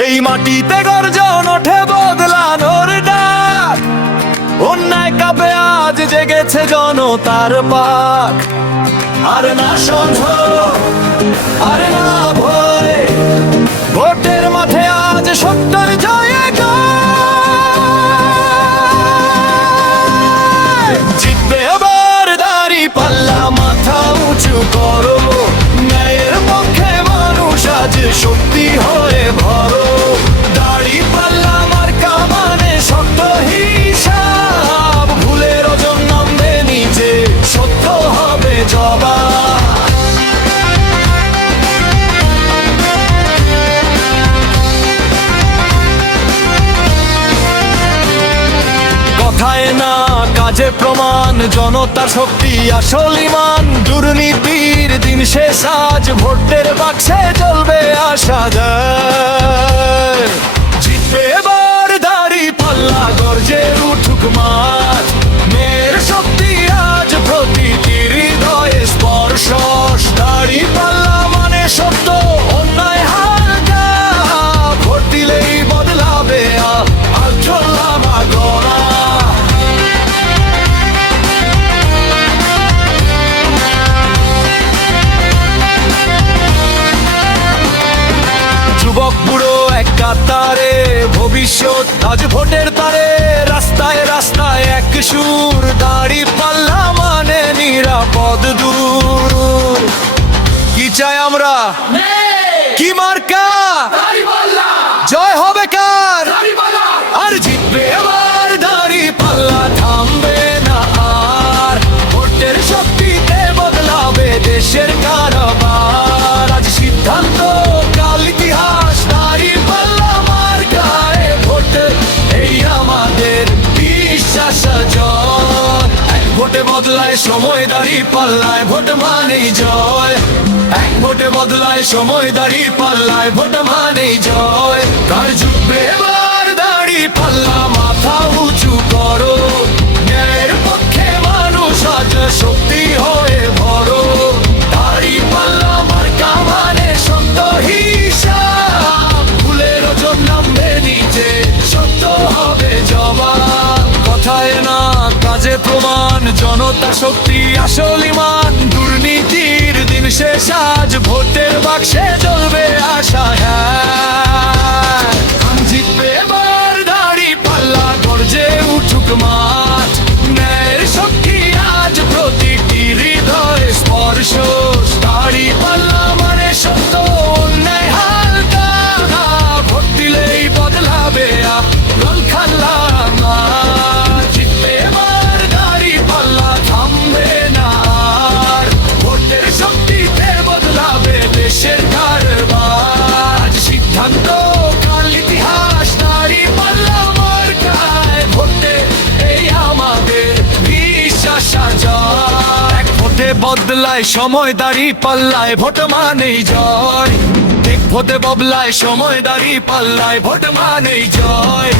এই মাটিতে গর্জন ওঠে বদলানোর ডাক, অন্যায় কাঁপে আজ জেগেছে জনতার পাক। আর না সন্দেহ, আর না ভয়, ভোটের মাঠে আজ সত্যের জয়ে গায়। জিতবে এবার দাঁড়িপাল্লা, মাথা উঁচু করো, ন্যায়ের পক্ষে মানুষ আজ শক্তি হয়ে ভরো। দাঁড়িপাল্লা মার্কা মানে শক্ত হিসাব, ভুলের ওজন নামবে নিচে, সত্য হবে জবাব। কথায় না কাজে প্রমাণ, জনতার শক্তি আসল ইমান। দুর্নীতির দিন শেষ আজ, ভোটের বাক্সে জ্বলবে আশা যায়। জিতবে এবার দাঁড়িপাল্লা, গর্জে উঠুক মাঠ। মেয়ের শক্তি আজ প্রতিটি হৃদয়ে স্পর্শ। দাঁড়িপাল্লা মানে সত্য, অন্যায় হালকা, ভোট দিলেই বদলাবে আল্লামা গড়া। যুবক বুড়ো এক কাতারে, ভবিষ্যৎ আজ ভোটের তারে। রাস্তায় রাস্তায় এক সুর, দাঁড়িপাল্লা মানে নিরাপদ দূর। কি চাই আমরা, কি মার্কা, জয় হবে কার, আর জিতবে এবার দাঁড়িপাল্লা, থামবে না আর। ভোটের শক্তিতে বদলাবে দেশের কারবার। আজ সিদ্ধান্ত কাল ইতিহাস, দাঁড়িপাল্লা মার্কায় ভোট, এই আমাদের বিশ্বাস জয়। এক ভোটে বদলায় সময়, দাঁড়িপাল্লায় ভোট মানেই জয়। এক ভোটে বদলায় সময়, দাঁড়িপাল্লায় ভোট মানেই জয়। কার জিতবে এবার দাঁড়িপাল্লা, মাথা উঁচু করো, ন্যায়ের পক্ষে মানুষ আজ শক্তি হয়ে ভরো। দাঁড়িপাল্লা মার্কা মানে সত্য হিসাব, ভুলের ওজন নামবে নিচে, সত্য হবে জবাব। কথায় না কাজে প্রমাণ, জনতা শক্তি আসল ইমান। দুর্নীতির দিন শেষ আজ, ভোটের বাক্সে জ্বলবে আশা। জিতবে এবার দাঁড়িপাল্লা, গর্জে উঠুক মাঠ। ন্যায়ের শক্তি আজ প্রতিটি হৃদয়ে স্পর্শ। দাঁড়িপাল্লা মানে সত্য, অন্যায় হালকা, ভোট দিলেই বদলাবে রলখাল্লা। জিতবে এবার দাঁড়িপাল্লা, থামবে না আর। ভোটের শক্তিতে বদলাবে দেশের কারবার। আজ সিদ্ধান্ত কাল ইতিহাস, দাঁড়িপাল্লা মার্কায় ভোটে, এই আমাদের বিশ্বাস জয়। এক ভোটে বদলায় সময়, দাঁড়িপাল্লায় ভোট মানেই জয়। এক ভোটে বদলায় সময়, দাঁড়িপাল্লায় ভোট মানেই জয়।